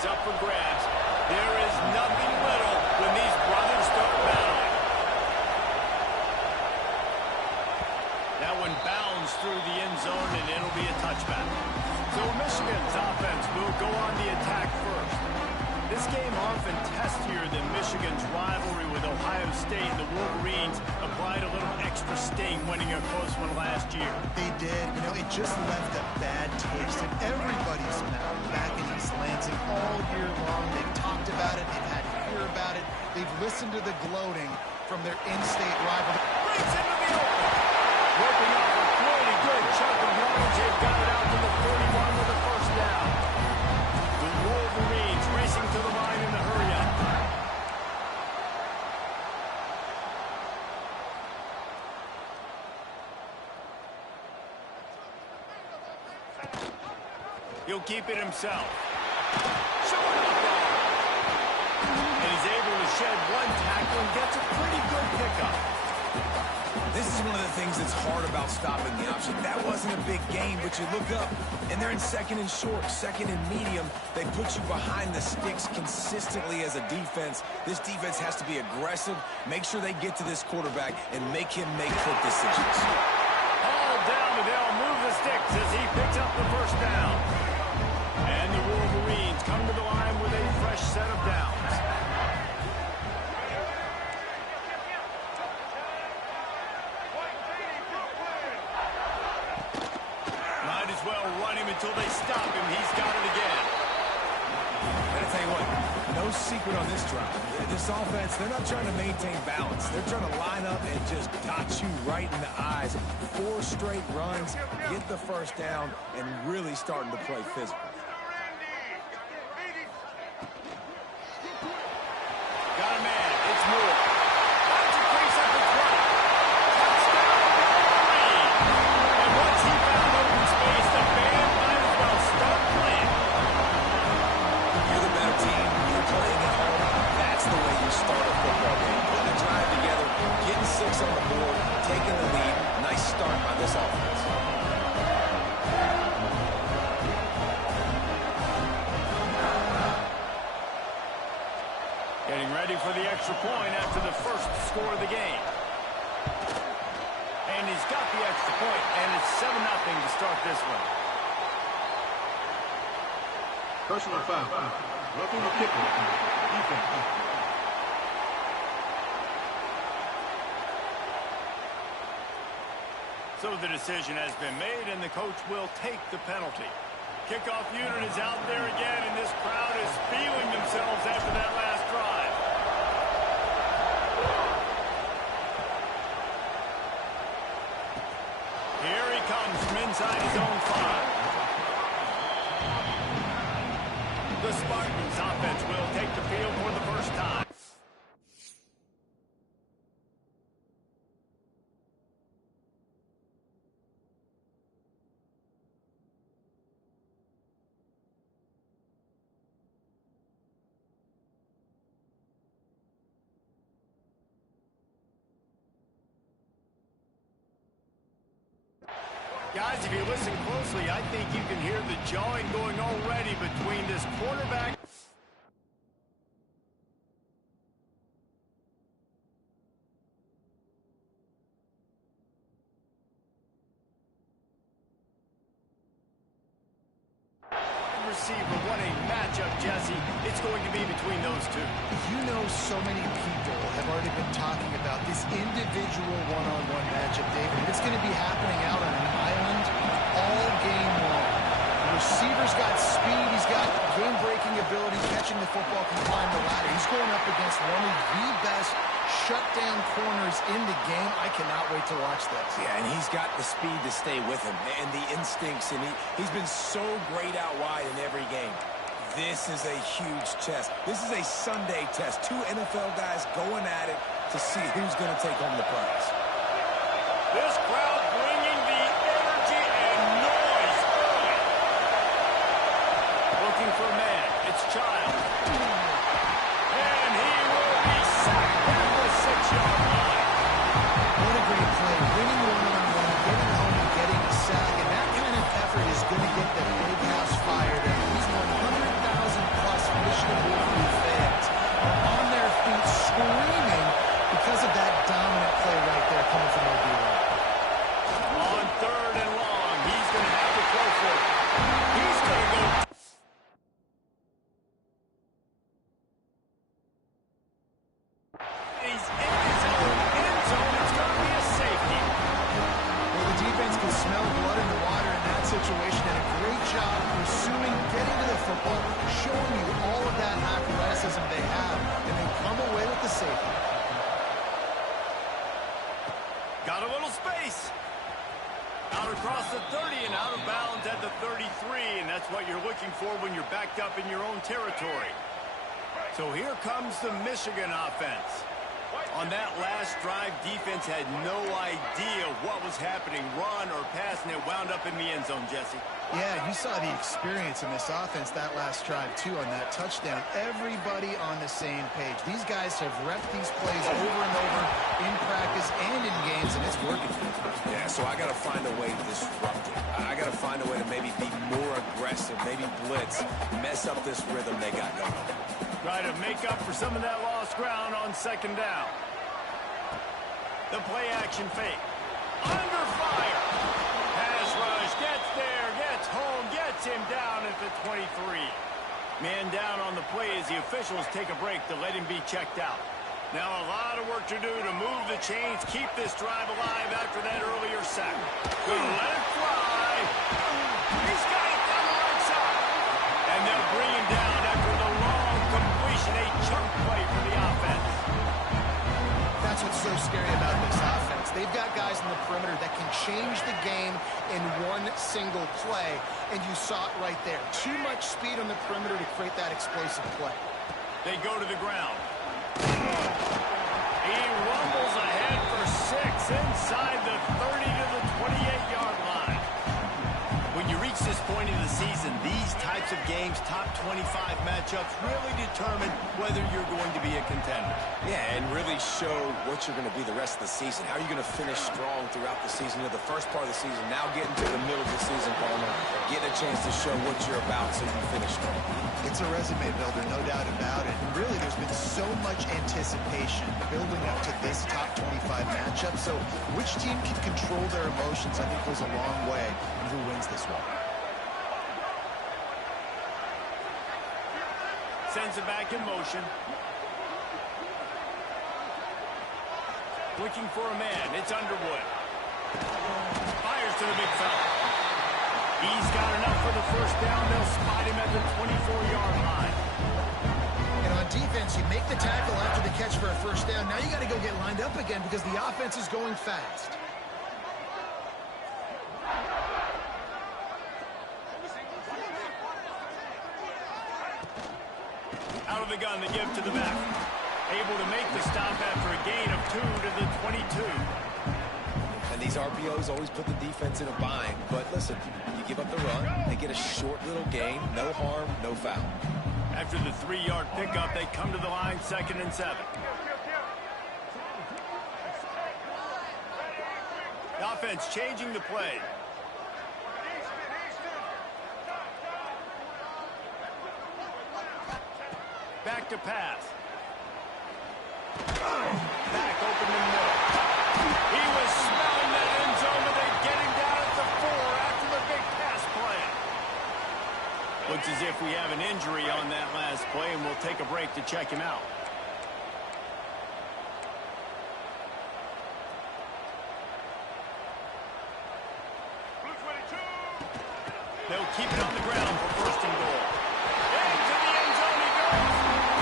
is up for grabs. There is nothing little when these brothers start battling. That one bounds through the end zone, and it'll be a touchback. So Michigan's offense will go on the attack first. This game often testier than Michigan's rivalry with Ohio State. The Wolverines applied a little extra sting winning a close one last year. They did. You know, it just left a bad taste in everybody's mouth back in East Lansing all year long. They've talked about it. They've had to hear about it. They've listened to the gloating from their in-state rival. Breaks into the open. Working off a really good chunk of yardage. They've got it out to the 31 with a first down. The Wolverines racing to the line in the hurry-up. He'll keep it himself. Showing up on. And he's able to shed one tackle and gets a pretty good pickup. This is one of the things that's hard about stopping the option. That wasn't a big gain, but you look up, and they're in second and short, second and medium. They put you behind the sticks consistently as a defense. This defense has to be aggressive, make sure they get to this quarterback, and make him make quick decisions. All down, and they'll move the sticks as he picks up the first down. And the Wolverines come to the line with a fresh set of downs. Until they stop him, he's got it again. And I tell you what, no secret on this drive. This offense, they're not trying to maintain balance. They're trying to line up and just dot you right in the eyes. 4 straight runs, get the first down, and really starting to play physical. Got a man. It's Moore. Finds a crease up the front. Touchdown, Wolverine. And once he found open space, the band might as well start playing. You're the better team. You're playing at home. That's the way you start a football game. Putting a drive together, getting 6 on the board, taking the lead. Nice start by this offense. Getting ready for the extra point after the first score of the game. And he's got the extra point, and it's 7-0 to start this one. Personal foul. Roughing the kicker. Defense. So the decision has been made, and the coach will take the penalty. Kickoff unit is out there again, and this crowd is feeling themselves after that last drive. Here he comes from inside his own 5. The Spartans offense will take the field for the first time. Guys, if you listen closely, I think you can hear the jawing going already between this quarterback. Receiver, what a matchup, Jesse. It's going to be between those two. You know, so many people have already been talking about this individual one-on-one matchup, David. It's going to be happening out on an island all game long. The receiver's got speed. He's got game-breaking ability, catching the football, can climb the ladder. He's going up against one of the best shutdown corners in the game. I cannot wait to watch this. Yeah, and he's got the speed to stay with him and the instincts, and he's been so great out wide in every game. This is a huge test. This is a Sunday test. 2 NFL guys going at it to see who's going to take home the prize. This crowd bringing the energy and noise early. Looking for a man. It's Child. And he will be sacked at the 6-yard line. What a great play. Winning one-on-one, getting home and getting a sack. And that kind of effort is going to get the big house fired up. These 100,000-plus that's what you're looking for when you're backed up in your own territory. So here comes the Michigan offense. On that last drive, defense had no idea what was happening, run or pass, and it wound up in the end zone, Jesse. Yeah, you saw the experience in this offense that last drive, too, on that touchdown. Everybody on the same page. These guys have repped these plays over and over in practice and in games, and it's working. Yeah, so I got to find a way to disrupt it. I got to find a way to maybe be more aggressive, maybe blitz, mess up this rhythm they got going on. Try to make up for some of that lost ground on second down. The play action fake. Under fire. Pass rush. Gets there. Gets home. Gets him down at the 23. Man down on the play as the officials take a break to let him be checked out. Now a lot of work to do to move the chains, keep this drive alive after that earlier sack. Gonna let it fly. He's got it down the right side. And they'll bring him down after the long completion, a chunk play for the offense. That's what's so scary about this offense. They've got guys in the perimeter that can change the game in one single play, and you saw it right there. Too much speed on the perimeter to create that explosive play. They go to the ground. He rumbles ahead for 6 inside the 30 to the 28-yard line. When you reach this point in the season, these types of games, top 25 matchups, really determine whether you're going to be a contender. Yeah, and really show what you're going to be the rest of the season. How are you going to finish strong throughout the season? You know, the first part of the season, now getting to the middle of the season, Palmer, getting a chance to show what you're about so you finish strong. It's a resume builder, no doubt about it. And really, there's been so much anticipation building up to this top 25 matchup. So which team can control their emotions, I think, goes a long way in who wins this one. Sends it back in motion. Looking for a man. It's Underwood. Fires to the big fella. He's got enough for the first down. They'll spot him at the 24-yard line. And on defense, you make the tackle after the catch for a first down. Now you got to go get lined up again because the offense is going fast. Out of the gun, the give to the back. Able to make the stop after a gain of 2 to the 22. And these RPOs always put the defense in a bind. But listen, you give up the run, they get a short little gain, no harm, no foul. After the 3-yard pickup, they come to the line, 2nd and 7. The offense changing the play. Back to pass. Back open in the middle. He was smelling that end zone, but they get him down at the 4 after the big pass play. Looks as if we have an injury on that last play, and we'll take a break to check him out. They'll keep it on the ground for 1st and goal. Into the end zone he goes.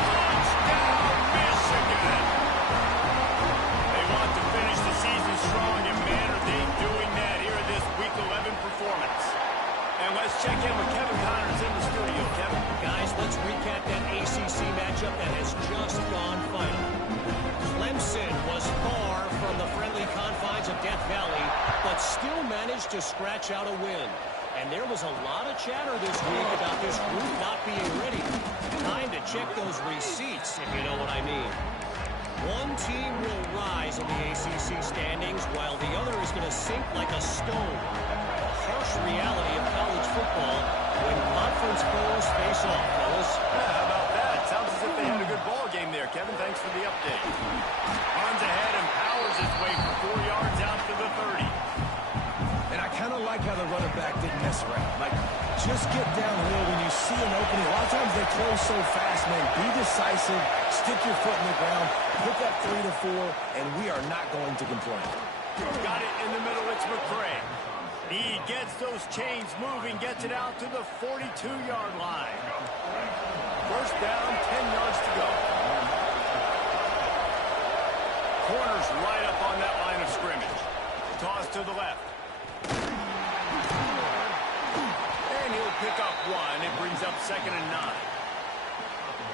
Touchdown, Michigan. They want to finish the season strong, and man, are they doing that here in this Week 11 performance. And let's check in with Kevin Connors in the studio. Kevin. Guys, let's recap that ACC matchup that has just gone final. Clemson was far from the friendly confines of Death Valley, but still managed to scratch out a win. And there was a lot of chatter this week about this group not being ready. Time to check those receipts, if you know what I mean. One team will rise in the ACC standings, while the other is going to sink like a stone. The harsh reality of college football when conference foes face off, fellas. How about that? Sounds as if they had a good ball game there, Kevin. Thanks for the update. Runs ahead and powers his way for 4 yards out to the 30. And I kind of like how the running back didn't mess around. Like, just get downhill when you see an opening. A lot of times they close so fast, man. Be decisive, stick your foot in the ground, pick up 3 to 4, and we are not going to complain. Got it in the middle. It's McCray. He gets those chains moving, gets it out to the 42-yard line. First down, 10 yards to go. Corners right up on that line of scrimmage. Toss to the left. And he'll pick up one. It brings up 2nd and 9.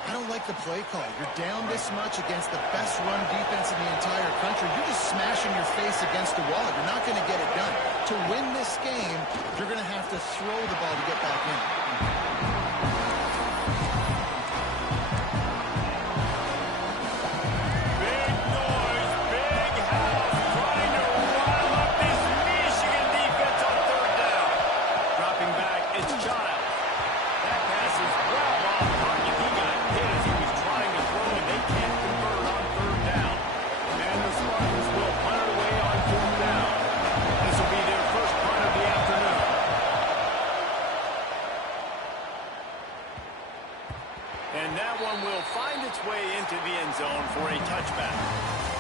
I don't like the play call. You're down this much against the best run defense in the entire country. You're just smashing your face against the wall. You're not going to get it done. To win this game, you're going to have to throw the ball to get back in. Big noise, big house, trying to rile up this Michigan defense on 3rd down. Dropping back, it's Childs. That pass is well off target. He got hit as he was trying to throw, and they can't convert on 3rd down. And the Spartans will punt it away on 4th down. This will be their first punt of the afternoon. And that one will find its way into the end zone for a touchback.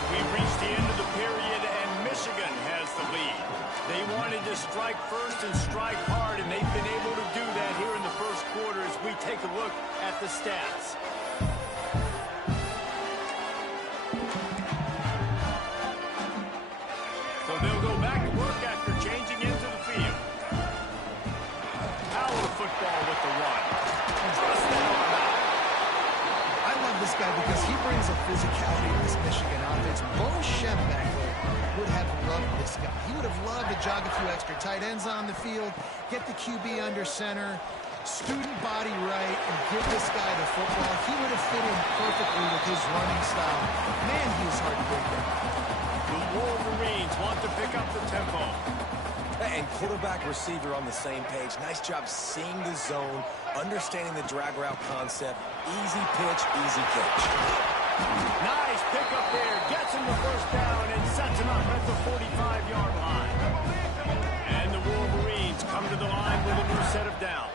We've reached the end of the period, and Michigan has the lead. They wanted to strike first and strike hard, and they've been able to do that here in the first quarter as we take a look at the stats. So they'll go back to work after changing into the field. Power football with the run. Trust that arm out. I love this guy because he brings a physicality to this Michigan offense. Bo Schembechler would have loved this guy. He would have loved to jog a few extra tight ends on the field, get the QB under center, student body right, and give this guy the football. He would have fit in perfectly with his running style. Man, he was hard to break down. The Wolverines want to pick up the tempo. And quarterback receiver on the same page. Nice job seeing the zone, understanding the drag route concept. Easy pitch, easy catch. Nice pickup there. Gets him the first down and sets him up at the 45-yard line. And the Wolverines come to the line with a new set of downs.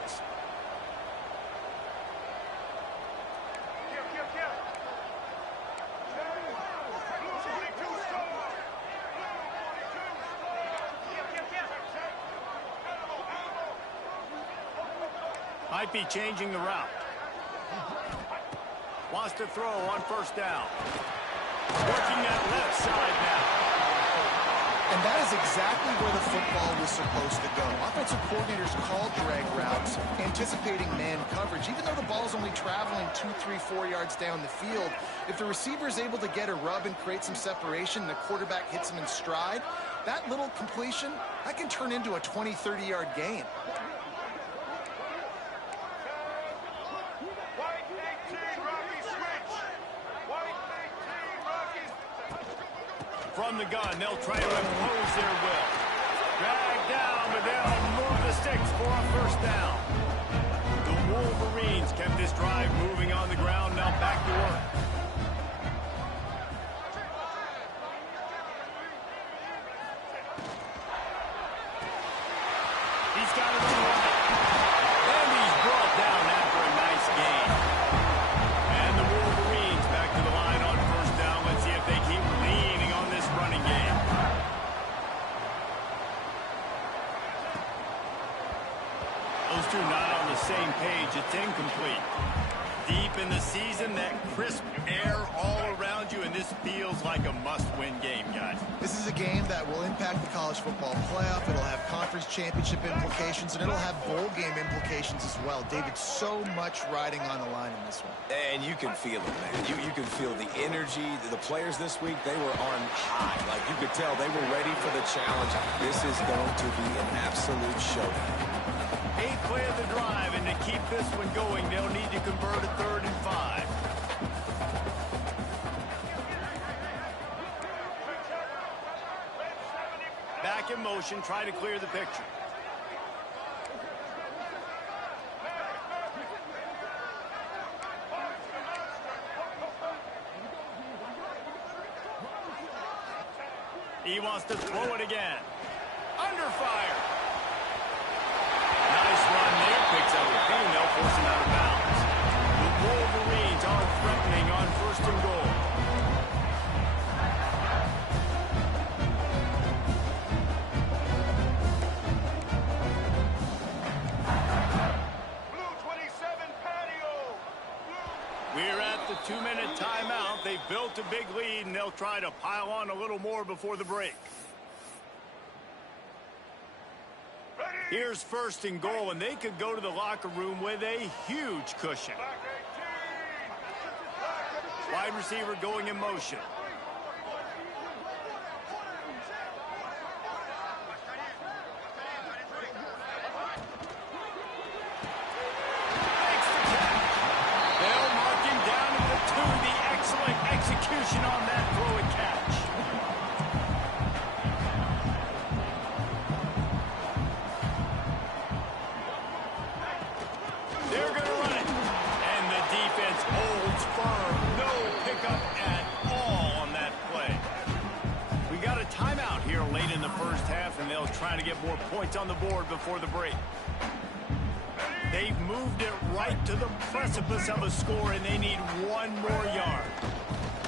Might be changing the route. Wants to throw on 1st down. Working that left side now. And that is exactly where the football was supposed to go. Offensive coordinators called drag routes, anticipating man coverage. Even though the ball's only traveling 2, 3, 4 yards down the field, if the receiver is able to get a rub and create some separation, and the quarterback hits him in stride, that little completion, that can turn into a 20, 30-yard gain. From the gun, they'll try to impose their will. Drag down, but they'll move the sticks for a 1st down. The Wolverines kept this drive moving on the ground, now back to work. He's got it on the right. And he's brought down after a nice gain. And the Wolverines back to the line on 1st down. Let's see if they keep leaning on this running game. Those two not on the same page. It's incomplete. Deep in the season, that crisp air all around you, and this feels like a must-win game, guys. This is a game that will impact the college football playoff. It'll have conference championship implications, and it'll have bowl game implications as well. David, so much riding on the line in this one. And you can feel it, man. You can feel the energy. The players this week, they were on high. Like, you could tell they were ready for the challenge. This is going to be an absolute showdown. 8th play of the drive, and to keep this one going, they'll need to convert a 3rd and 5. Back in motion, try to clear the picture. He wants to throw it again. Under fire. Nice run there. Picks up a few. They'll force him out of bounds. The Wolverines are threatening on 1st and goal. Blue 27 patio. We're at the 2-minute timeout. They've built a big lead, and they'll try to pile on a little more before the break. Ready. Here's first and goal, and they could go to the locker room with a huge cushion. Wide receiver going in motion. They'll mark him down at the 2. The excellent execution on that throw and catch. They're going to run it. And the defense holds firm. No pickup at all on that play. We got a timeout here late in the first half, and they'll try to get more points on the board before the break. They've moved it right to the precipice of a score, and they need one more yard.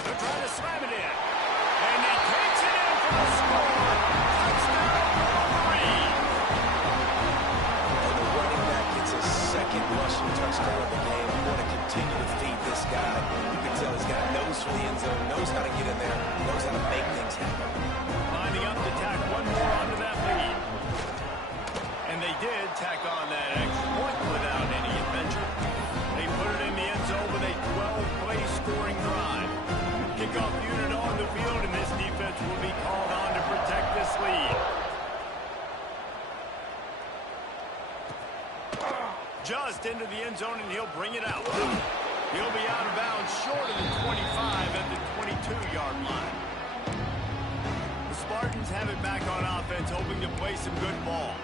They're trying to slam it in. And he takes it in for the score. Touchdown, Wolverine. And the running back gets his second rushing touchdown of the game. We want to continue to feed this guy. You can tell he's got a nose for the end zone, knows how to get in there, knows how to make things happen. Lining up to tack one more onto that lead. And they did tack on that extra point without any adventure. They put it in the end zone with a 12-play scoring drive. Kickoff unit on the field, and this defense will be called on to protect this lead. Just into the end zone, and he'll bring it out. He'll be out of bounds short of the 25 at the 22-yard line. The Spartans have it back on offense, hoping to play some good ball.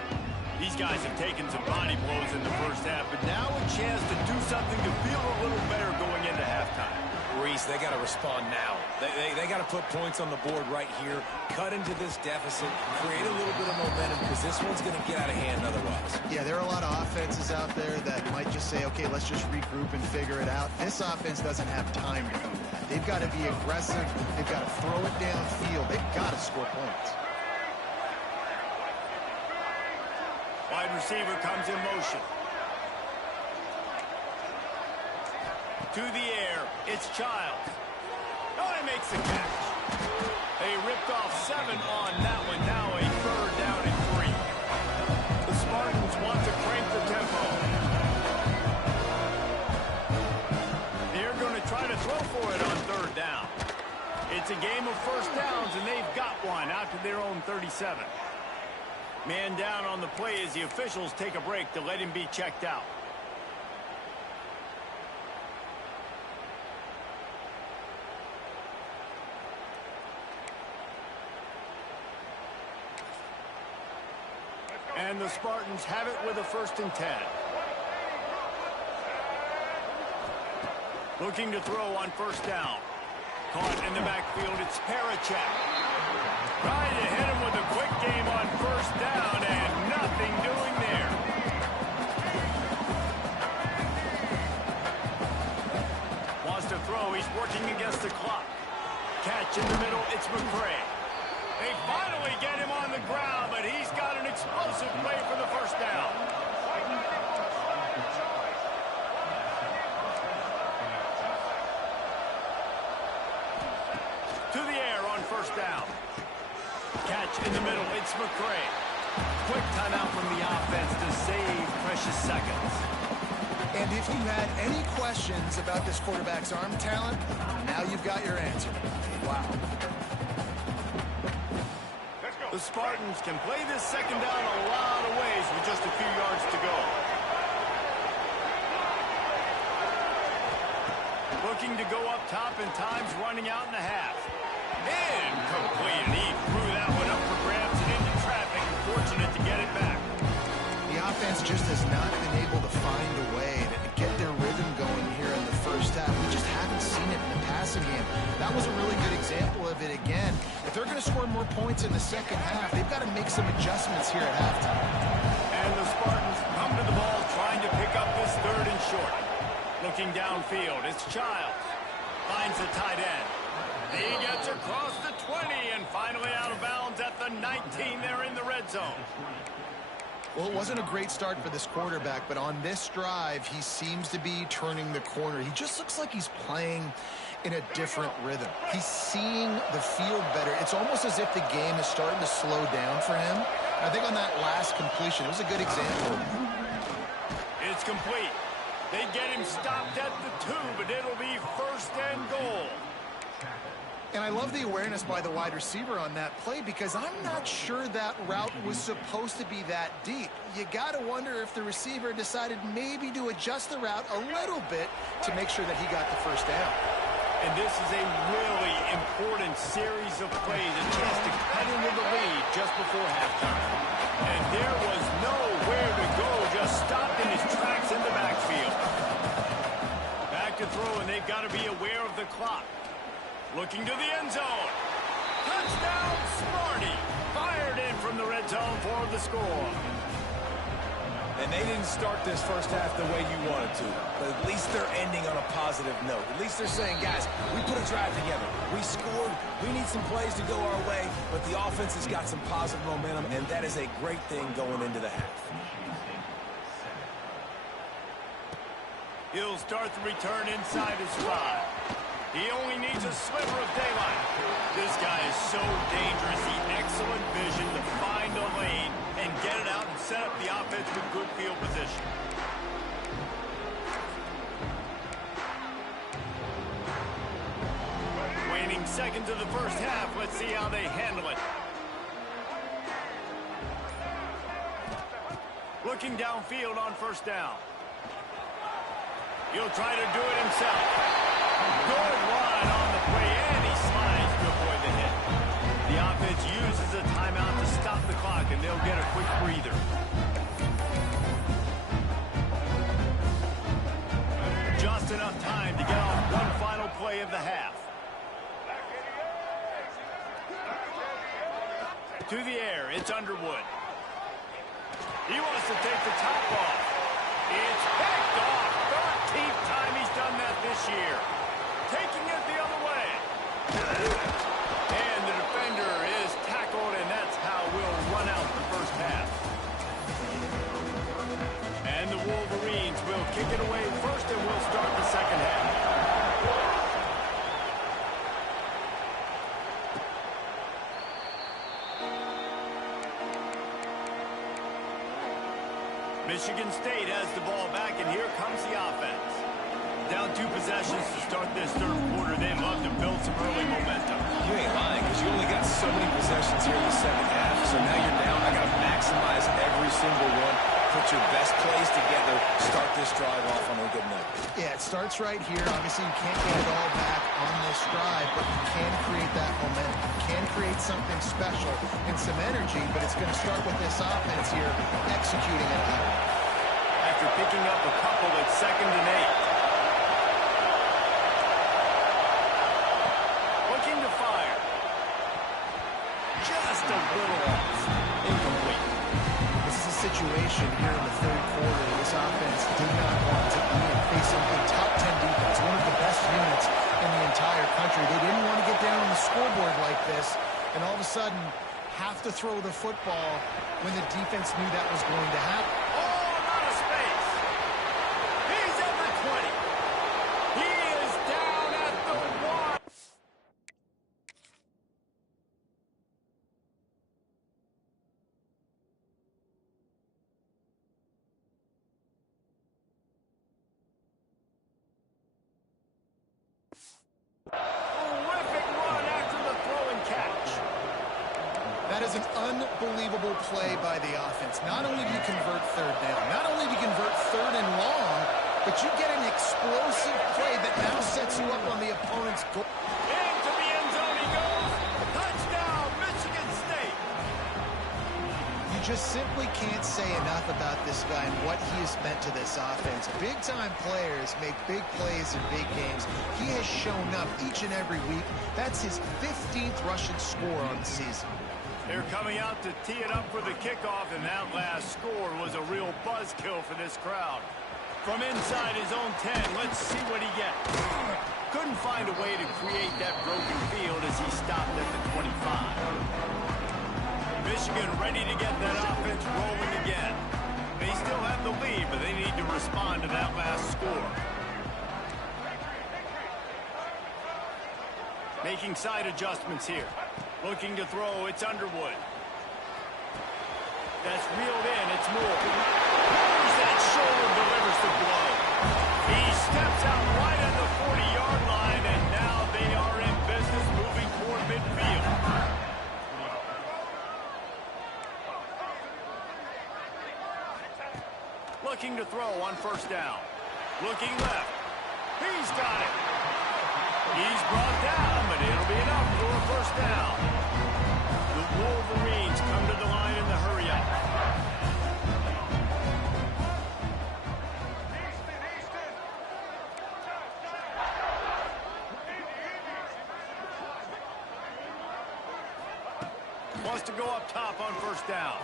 These guys have taken some body blows in the first half, but now a chance to do something to feel a little better going into halftime. Reese, they got to respond now. They got to put points on the board right here, cut into this deficit, create a little bit of momentum, because this one's going to get out of hand otherwise. Yeah, there are a lot of offenses out there that might just say, okay, let's just regroup and figure it out. This offense doesn't have time to do that. They've got to be aggressive. They've got to throw it downfield. They've got to score points. Wide receiver comes in motion. To the air, it's Childs. Oh, he makes the catch. They ripped off 7 on that one. Now a 3rd down and 3. The Spartans want to crank the tempo. They're going to try to throw for it on 3rd down. It's a game of first downs, and they've got one out to their own 37. Man down on the play as the officials take a break to let him be checked out. And the Spartans have it with a 1st and 10. Looking to throw on 1st down. Caught in the backfield, it's Parachek. Trying to hit him with a quick game on 1st down, and nothing doing there. Wants to throw, he's working against the clock. Catch in the middle, it's McCray. They finally get him on the ground, but he's got an explosive play for the 1st down. To the air on 1st down. Catch in the middle, it's McCray. Quick timeout from the offense to save precious seconds. And if you had any questions about this quarterback's arm talent, now you've got your answer. Wow. The Spartans can play this 2nd down a lot of ways with just a few yards to go. Looking to go up top, and time's running out in the half. Incomplete, and he threw that one up for grabs and into traffic. Fortunate to get it back. The offense just has not been able to find a way to get their rhythm going here in the first half. We just haven't seen it in the passing game. That was a really good example of it again. If they're going to score more points in the second half, they've got to make some adjustments here at halftime. And the Spartans come to the ball trying to pick up this 3rd and short. Looking downfield, it's Childs. Finds the tight end. He gets across the 20 and finally out of bounds at the 19 there in the red zone. Well, it wasn't a great start for this quarterback, but on this drive, he seems to be turning the corner. He just looks like he's playing in a different rhythm. He's seeing the field better. It's almost as if the game is starting to slow down for him, I think on that last completion, it was a good example. It's complete. They get him stopped at the 2, but it'll be 1st and goal. And I love the awareness by the wide receiver on that play because I'm not sure that route was supposed to be that deep. You got to wonder if the receiver decided maybe to adjust the route a little bit to make sure that he got the first down. And this is a really important series of plays, a chance to cut into the lead just before halftime. And there was nowhere to go, just stopped in his tracks in the backfield. Back to throw, and they've got to be aware of the clock. Looking to the end zone. Touchdown, Smarty. Fired in from the red zone for the score. And they didn't start this first half the way you wanted to. But at least they're ending on a positive note. At least they're saying, guys, we put a drive together. We scored. We need some plays to go our way. But the offense has got some positive momentum, and that is a great thing going into the half. He'll start the return inside his 5. He only needs a sliver of daylight. This guy is so dangerous. He excellent vision to find a lane and get it out and set up the offense with good field position. Waning seconds of the first half. Let's see how they handle it. Looking downfield on 1st down. He'll try to do it himself. Good run on the play, and he slides to avoid the hit. The offense uses a timeout to stop the clock, and they'll get a quick breather. Just enough time to get off one final play of the half. To the air, it's Underwood. He wants to take the top off. It's picked off. 13th time he's done that this year. Taking it the other way. And the defender is tackled, and that's how we'll run out the first half. And the Wolverines will kick it away first, and we'll start the second half. Michigan State has the ball back, and here comes the offense. Down 2 possessions to start this third quarter. They'd love to build some early momentum. You ain't lying, because you only got so many possessions here in the second half. So now you're down. I got to maximize every single one. Put your best plays together. Start this drive off on a good note. Yeah, it starts right here. Obviously, you can't get it all back on this drive, but you can create that momentum. You can create something special and some energy, but it's going to start with this offense here executing it out. After picking up a couple, it's 2nd and 8. Looking to fire. Just a little off. Incomplete. This is a situation here in the third quarter. This offense did not want to be in, facing a top 10 defense, one of the best units in the entire country. They didn't want to get down on the scoreboard like this, and all of a sudden have to throw the football when the defense knew that was going to happen. Oh, out of space. He's at the 20. He is down at the 1. Terrific run after the throw and catch. That is an unbelievable play by the offense. Not only do you convert 3rd down, not only do you convert 3rd and long, but you get an explosive play that now sets you up on the opponent's goal. Into the end zone he goes. Touchdown, Michigan State. You just simply can't say enough about this guy and what he has meant to this offense. Big-time players make big plays in big games. He has shown up each and every week. That's his 15th rushing score on the season. They're coming out to tee it up for the kickoff, and that last score was a real buzzkill for this crowd. From inside his own 10, let's see what he gets. Couldn't find a way to create that broken field as he stopped at the 25. Michigan ready to get that offense rolling again. They still have the lead, but they need to respond to that last score. Making side adjustments here. Looking to throw, it's Underwood. That's reeled in. It's Moore. Powers that shoulder, delivers the blow. He steps out right at the 40-yard line, and now they are in business moving toward midfield. Looking to throw on first down. Looking left. He's got it. He's brought down, but it'll be enough for a first down. The Wolverines come to the line in the hurry-up. Wants to go up top on first down.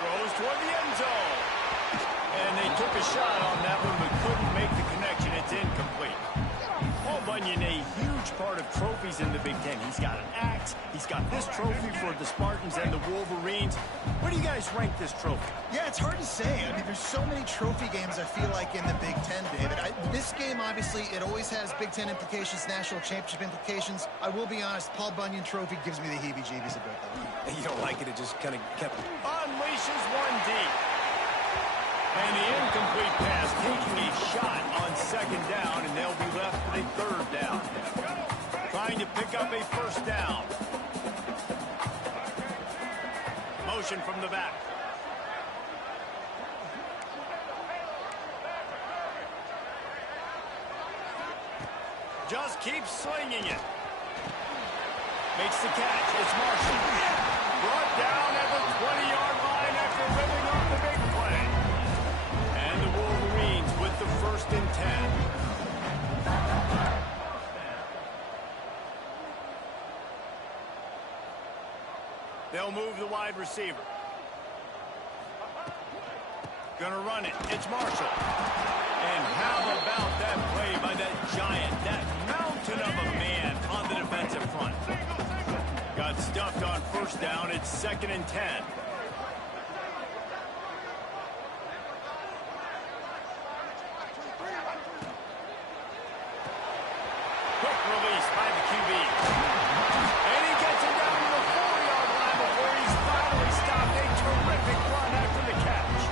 Throws toward the end zone. And they took a shot on that one, but couldn't make the connection. It's incomplete. Paul Bunyan, a huge part of trophies in the Big Ten. He's got an axe. He's got this trophy for the Spartans and the Wolverines. Where do you guys rank this trophy? Yeah, it's hard to say. I mean, there's so many trophy games, I feel like, in the Big Ten, David. This game, obviously, it always has Big Ten implications, national championship implications. I will be honest, Paul Bunyan trophy gives me the heebie-jeebies a bit, though. You don't like it, it just kind of kept... Unleashes one deep. And the incomplete pass taking a shot on second down, and they'll be left with a third down. Trying to pick up a first down. Motion from the back. Just keeps slinging it. Makes the catch. It's Marshall. Brought down at the 20-yard line after living off the big play. And the Wolverines with the 1st and 10. They'll move the wide receiver. Gonna run it. It's Marshall. And how about that play by that giant, that mountain of a man on the defensive front? Got stuffed on first down. It's 2nd and 10. Quick release by the QB. And he gets it down to the 4-yard line before he's finally stopped. A terrific run after the catch.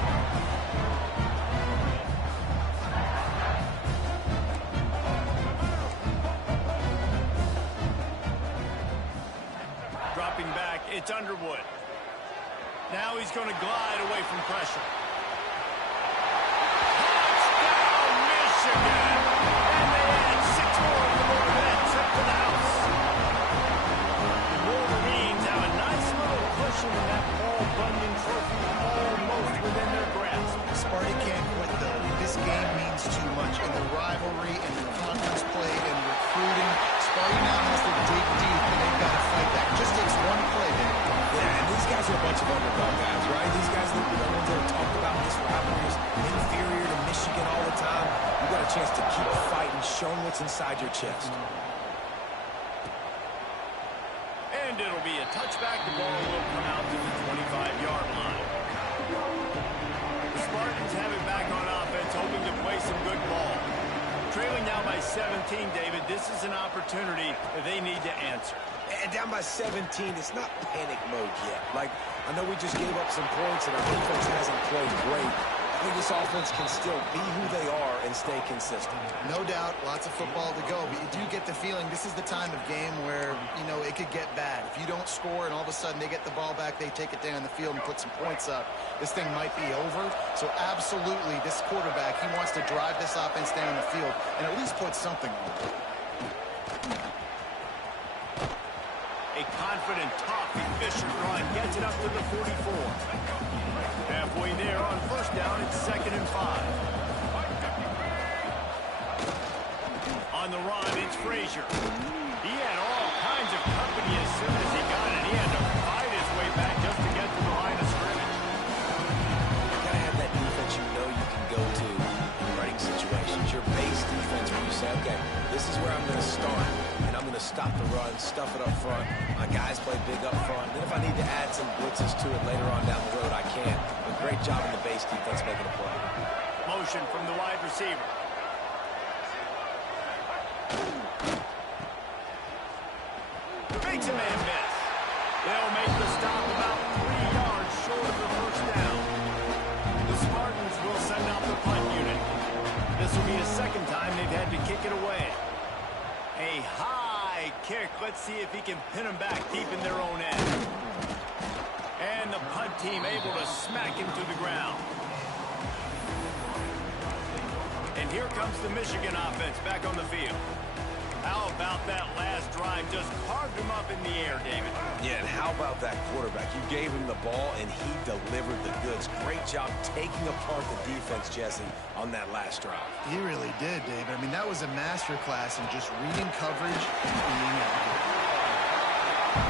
Dropping back, it's Underwood. Now he's going to glide away from pressure. Touchdown, Michigan! And they add 6 more to that trip to the house. The Wolverines have a nice little cushion in that Paul Bunyan trophy almost within their grasp. Sparty can't quit, though. This game means too much in the rivalry, in the conference play, in recruiting. Sparty now has to dig deep, and they've got to fight back. Just takes one play, David. Yeah, and these guys are a bunch of underdog guys, right? These guys that the ones that are talked about in this rivalry is inferior to Michigan all the time. You got a chance to keep fighting, showing what's inside your chest. And it'll be a touchback. The ball will come out to the 25-yard line. The Spartans have it back on offense, hoping to play some good ball. Trailing now by 17, David, this is an opportunity that they need to answer. And down by 17, it's not panic mode yet. Like, I know we just gave up some points and our defense hasn't played great. I think this offense can still be who they are and stay consistent. No doubt, lots of football to go, but you do get the feeling this is the time of game where, you know, it could get bad. If you don't score and all of a sudden they get the ball back, they take it down the field and put some points up, this thing might be over. So absolutely, this quarterback, he wants to drive this offense down the field and at least put something on it. A confident, tough, efficient run gets it up to the 44. Halfway there on first down, it's 2nd and 5. On the run, it's Frazier. He had all kinds of company as soon as he got it. He had to fight his way back just to get to the line of scrimmage. You gotta have that defense you know you can go to in running situations. Your base defense where you say, okay, this is where I'm going to start, and I'm going to stop the run, stuff it up front. My guys play big up front. Then if I need to add some blitzes to it later on down the road, I can. But great job in the base defense making a play. Motion from the wide receiver. Makes a man miss. They'll make the stop about 3 yards short of the first down. This will be the second time they've had to kick it away. A high kick. Let's see if he can pin them back deep in their own end. And the punt team able to smack him to the ground. And here comes the Michigan offense back on the field. How about that last drive? Just carved him up in the air, David. Yeah, and how about that quarterback? You gave him the ball, and he delivered the goods. Great job taking apart the defense, Jesse, on that last drive. He really did, David. I mean, that was a masterclass in just reading coverage and being accurate.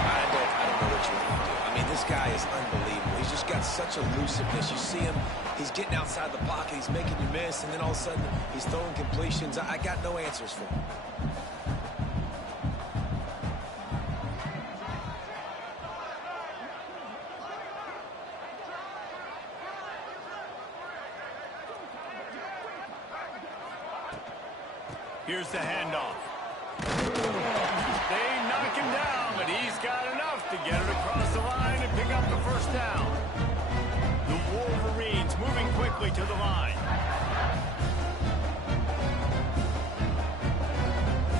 I don't know what you want to do. I mean, this guy is unbelievable. He's just got such elusiveness. You see him, he's getting outside the pocket, he's making you miss, and then all of a sudden, he's throwing completions. I got no answers for him. Here's the handoff. They knock him down, but he's got enough to get it across the line and pick up the first down. The Wolverines moving quickly to the line.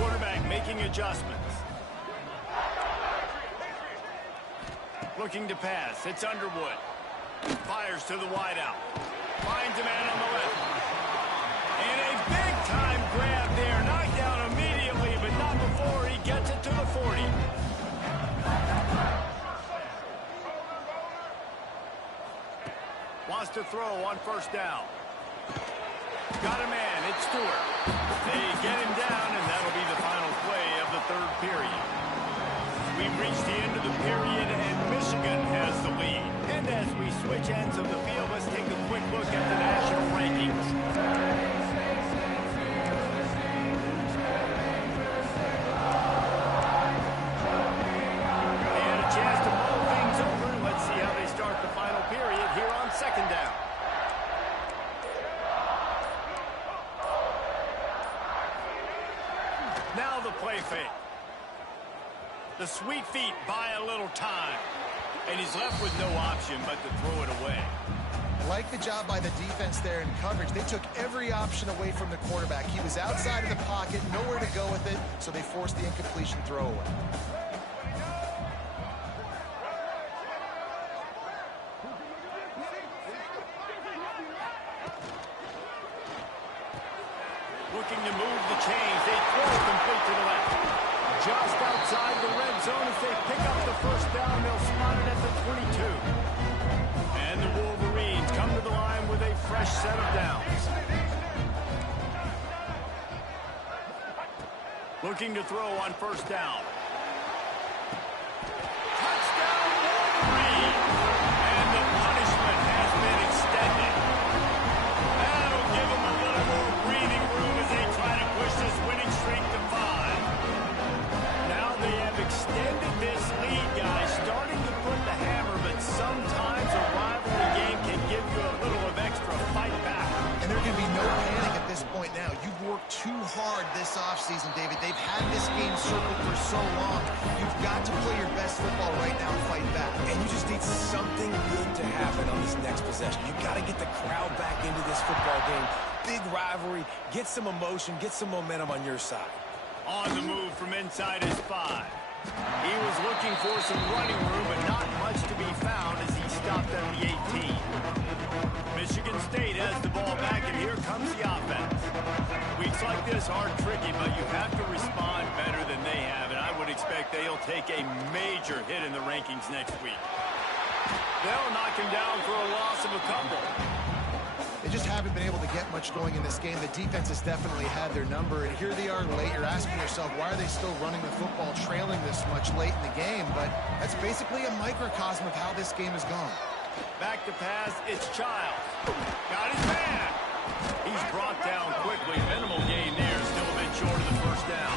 Quarterback making adjustments. Looking to pass. It's Underwood. Fires to the wideout. Finds a man on the left. And a big-time grab there. Knocked down immediately, but not before he gets it to the 40. Wants to throw on first down. Got a man. It's Stewart. They get him down, and that'll be the final play of the third period. We've reached the end of the period, and Michigan has the lead. And as we switch ends of the field, let's take a quick look at the national rankings. Second down. Now the play fake. The sweet feet buy a little time. And he's left with no option but to throw it away. Like the job by the defense there in coverage. They took every option away from the quarterback. He was outside of the pocket, nowhere to go with it, so they forced the incompletion throwaway. Looking to move the chains. They throw complete to the left. Just outside the red zone as they pick up the first down. They'll spot it at the 22. And the Wolverines come to the line with a fresh set of downs. Looking to throw on first down. Touchdown Wolverine. And the punishment has been extended. That'll give them a little more breathing room as they try to push this winning streak to 5. Now they have extended this lead, guys, starting to put the hammer, but sometimes a rivalry game can give you a little of extra fight back. And there can be no panic at this point now. You've worked too hard this offseason, David. They've had this game circled for so long. You've got to play your best football right now and fight back. And you just need something good to happen on this next possession. You got to get the crowd back into this football game. Big rivalry. Get some emotion. Get some momentum on your side. On the move from inside his 5. He was looking for some running room, but not much to be found as he stopped at the 18. Michigan State has the ball back, and here comes the offense. Weeks like this are tricky, but you have to respond better than they have, and I would expect they'll take a major hit in the rankings next week. They'll knock him down for a loss of a couple. They just haven't been able to get much going in this game. The defense has definitely had their number, and here they are late. You're asking yourself, why are they still running the football, trailing this much late in the game? But that's basically a microcosm of how this game has gone. Back to pass, it's Childs. Got his man. He's brought down quickly. Minimal gain there, still a bit short of the first down.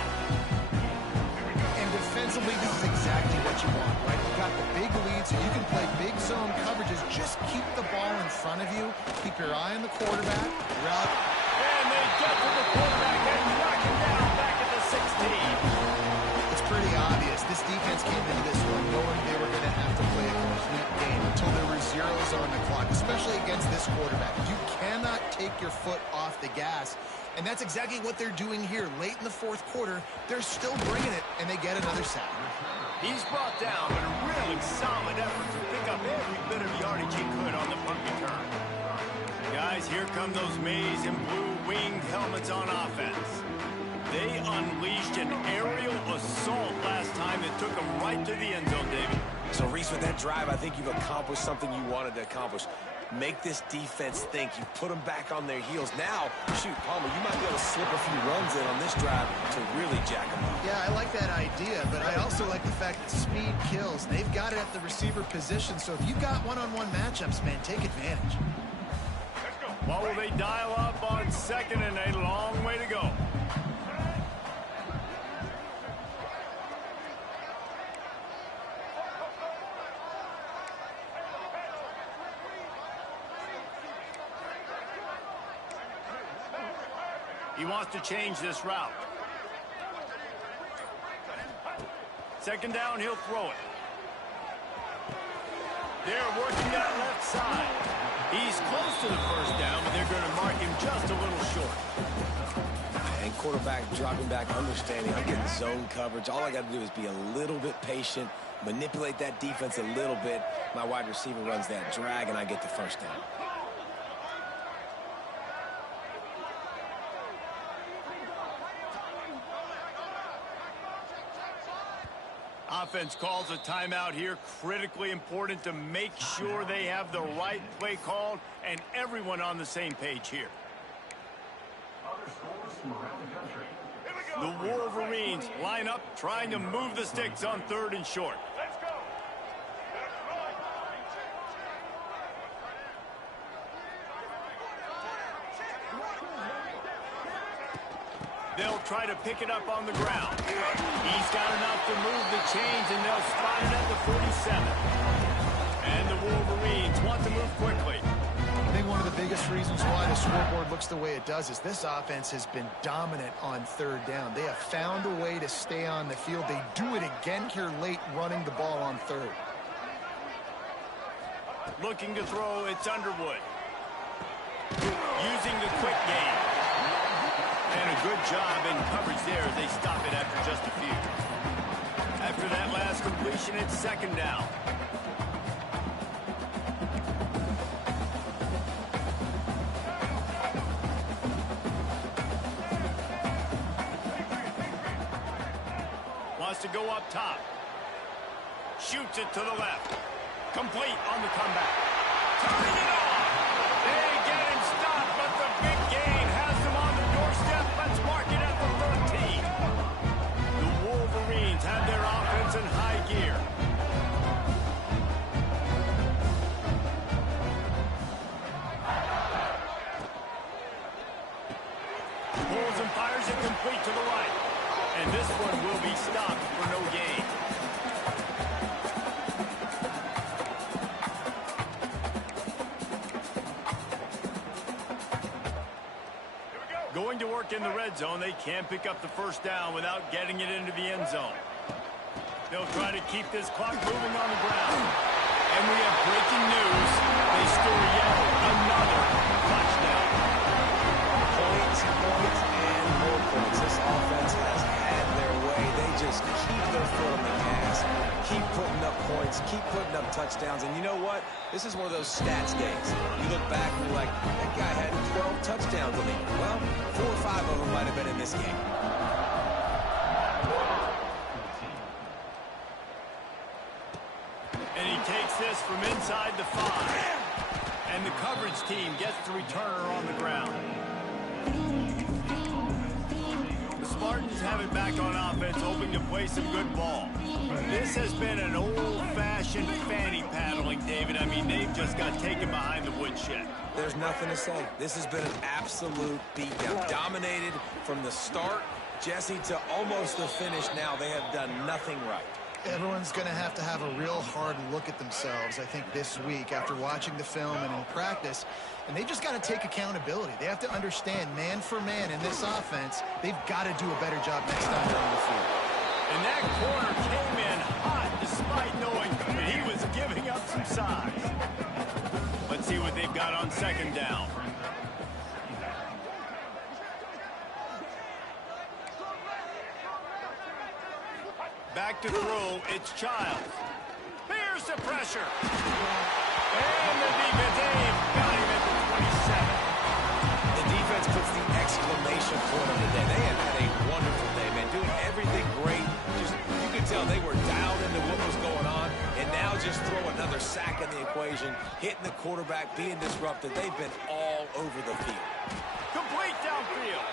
And defensively, this is exactly what you want, right? You've got the big lead, so you can play big zone coverages. Just keep the ball in front of you. Keep your eye on the quarterback. Route. And they get to the quarterback and knock him down back at the 16. It's pretty obvious. This defense came into this one knowing they were going to have to play a complete game until there were zeros on the clock, especially against this quarterback. You cannot take your foot off the gas And that's exactly what they're doing here. Late in the fourth quarter, they're still bringing it, and they get another sack. He's brought down, but a really solid effort to pick up every bit of yardage he could on the punt return. Guys, here come those maize and blue winged helmets on offense. They unleashed an aerial assault last time that took them right to the end zone, David. So, Reese, with that drive, I think you've accomplished something you wanted to accomplish. Make this defense think. You put them back on their heels. Now, shoot, Palmer, you might be able to slip a few runs in on this drive to really jack them up. Yeah, I like that idea, but I also like the fact that speed kills. They've got it at the receiver position, so if you've got one-on-one matchups, man, take advantage. What will they dial up on 2nd and a long way to go? He wants to change this route. 2nd down, he'll throw it. They're working that left side. He's close to the 1st down, but they're going to mark him just a little short. And quarterback dropping back, understanding I'm getting zone coverage. All I got to do is be a little bit patient, manipulate that defense a little bit. My wide receiver runs that drag, and I get the 1st down. Offense calls a timeout here. Critically important to make sure they have the right play called and everyone on the same page here. The Wolverines line up, trying to move the sticks on 3rd and short. Let's go. They'll try to pick it up on the ground. He's got enough to move the chains, and they'll spot it at the 47. And the Wolverines want to move quickly. I think one of the biggest reasons why the scoreboard looks the way it does is this offense has been dominant on 3rd down. They have found a way to stay on the field. They do it again here late, running the ball on 3rd. Looking to throw, it's Underwood. Using the quick game. And a good job in coverage there as they stop it after just a few. After that last completion, it's 2nd down. Wants to go up top. Shoots it to the left. Complete on the comeback. Turning it on. They get him stopped, but the big gain has them on the doorstep. Let's mark it at the 13. The Wolverines have their offense in high gear. Pulls and fires it complete to the right. And this one will be stopped for no gain. Going to work in the red zone. They can't pick up the 1st down without getting it into the end zone. They'll try to keep this clock moving on the ground. And we have breaking news. They score yet another touchdown. Points, and more points. This offense has had their way. They just keep their foot on the gas, keep putting up points, keep putting up touchdowns. And you know what? This is one of those stats days. You look back and you're like, that guy had 12 touchdowns on the year. Well, 4 or 5 of them might have been in this game. And he takes this from inside the 5. And the coverage team gets the returner on the ground. The Spartans have it back on offense, hoping to play some good ball. This has been an old-fashioned fanny paddling, David. I mean, they've just got taken behind the woodshed. There's nothing to say. This has been an absolute beatdown. Dominated from the start, Jesse, to almost the finish now. They have done nothing right. Everyone's going to have a real hard look at themselves, I think, this week after watching the film and in practice. And they've just got to take accountability. They have to understand, man for man in this offense, they've got to do a better job next time they're on the field. And that corner came in hot despite knowing that he was giving up some size. Let's see what they've got on 2nd down. Back to throw, it's Childs. Here's the pressure. And the defense, Dave, got him at the 27. The defense puts the exclamation point on the day. They have had a wonderful day, man. Doing everything great. Just, you could tell they were down into what was going on. And now just throw another sack in the equation. Hitting the quarterback, being disrupted. They've been all over the field. Complete downfield.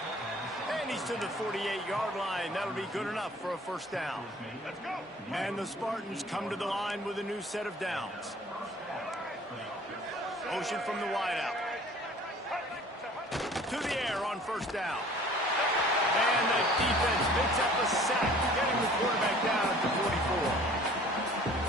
And he's to the 48-yard line. That'll be good enough for a first down. Let's go. And the Spartans come to the line with a new set of downs. Motion from the wideout. To the air on first down. And the defense picks up a sack, getting the quarterback down at the 44.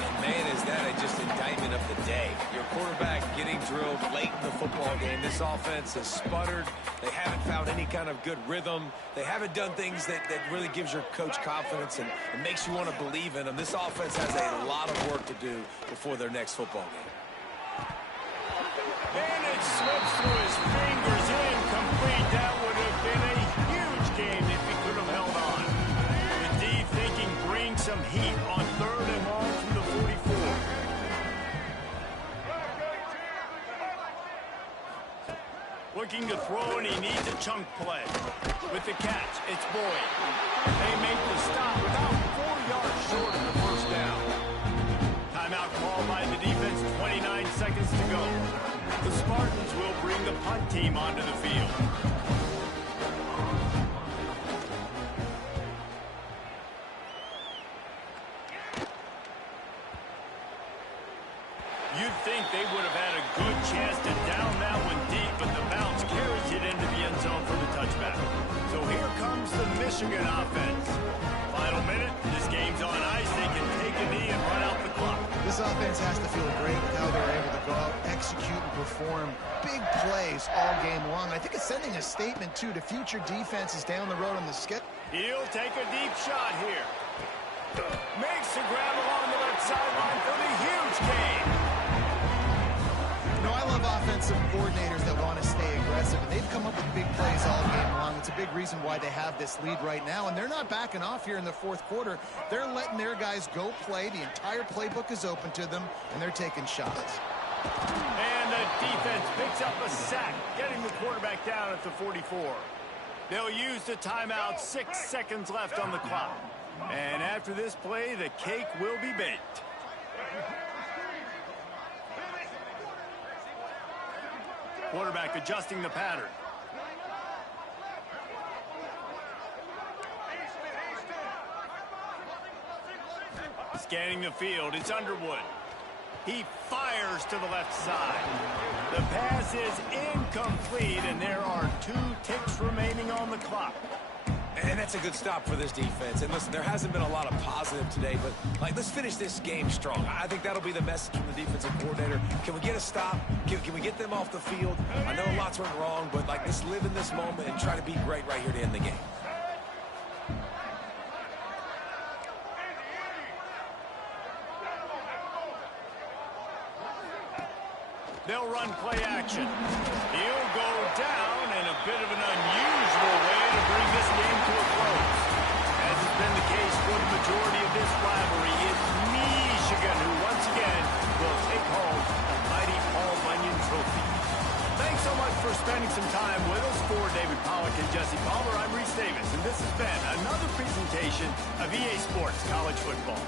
And man, is that just indictment of the day. Your quarterback getting drilled late in the football game. This offense has sputtered. They haven't found any kind of good rhythm. They haven't done things that really gives your coach confidence and makes you want to believe in them. This offense has a lot of work to do before their next football game. And it slips through his fingers, incomplete. That would have been a huge game if he could have held on. The D thinking bring some heat on 3rd and long from the 44. Looking to throw, and he needs a chunk play. With the catch, it's Boyd. They make the stop about 4 yards short of the first down. Timeout called by the defense, 29 seconds to go. The Spartans will bring the punt team onto the field. You'd think they would have had a good chance to down that one deep, but the bounce carries it into the end zone for the touchback. So here comes the Michigan offense. Final minute, this game's on ice. They can take a knee and run out the clock. This offense has to feel great with how they're able to go out, execute, and perform big plays all game long. I think it's sending a statement, too, to future defenses down the road on the schedule. He'll take a deep shot here. Makes the grab along the left sideline for the huge gain. You know, I love offensive coordinators that want to stay aggressive, and they've come up with big plays all game long. It's a big reason why they have this lead right now, and they're not backing off here in the fourth quarter. They're letting their guys go play. The entire playbook is open to them, and they're taking shots. And the defense picks up a sack, getting the quarterback down at the 44. They'll use the timeout, 6 seconds left on the clock. And after this play, the cake will be baked. Quarterback adjusting the pattern. Scanning the field, it's Underwood. He fires to the left side. The pass is incomplete, and there are 2 ticks remaining on the clock. And that's a good stop for this defense. And listen, there hasn't been a lot of positive today, but let's finish this game strong. I think that'll be the message from the defensive coordinator. Can we get a stop? Can we get them off the field? I know lots went wrong, but let's live in this moment and try to be great right here to end the game. They'll run play action. He'll go down in a bit of an unusual way to bring this game to a close. As has been the case for the majority of this rivalry, it's Michigan who once again will take home the mighty Paul Bunyan Trophy. Thanks so much for spending some time with us. For David Pollack and Jesse Palmer, I'm Reese Davis, and this has been another presentation of EA Sports College Football.